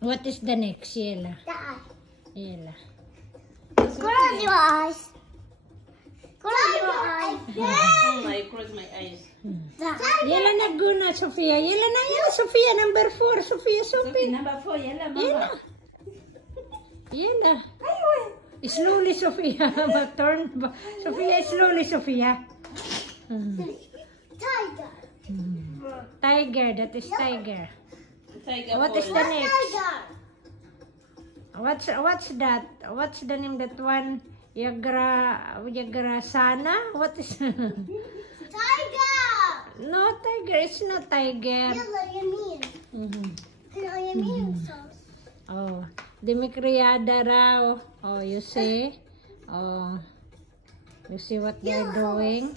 What is the next, Yela? The eye. Yela. Close your eyes. Close your eyes. I close my eyes. Yela na guna, Sofia. Yela na yan, Sofia. Number 4. Sofia, Sophie. Number 4, Yela, Yela. Mama. Yela. Slowly, Sofia. Turn. Sofia, slowly, Sofia. Tiger. Tiger. That is tiger. Tiger What is the next? Tiger. What's that? What's the name that one? Yagrasana? What is? Tiger. No, tiger. It's not tiger. Oh, dimikriyada raw. Oh, you see? Oh, you see what they're doing?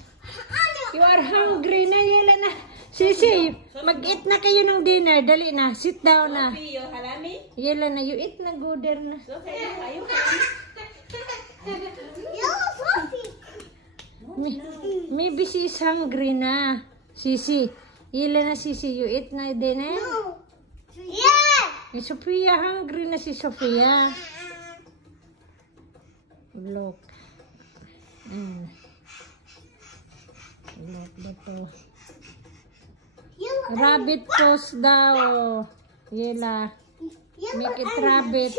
You are hungry na, Yela na. Sisi, mag-eat na kayo ng dinner. Dali na, sit down na. Sophie, you halami? Yela na, you eat na, go there na. Sophie, you halami? Maybe she's hungry na. Sisi, Yela na, Sisi, you eat na dinner? Yeah. Si Sophia, hungry na si Sophia. Look. Look dito. Rabbit pose daw. Yela. Make it rabbit.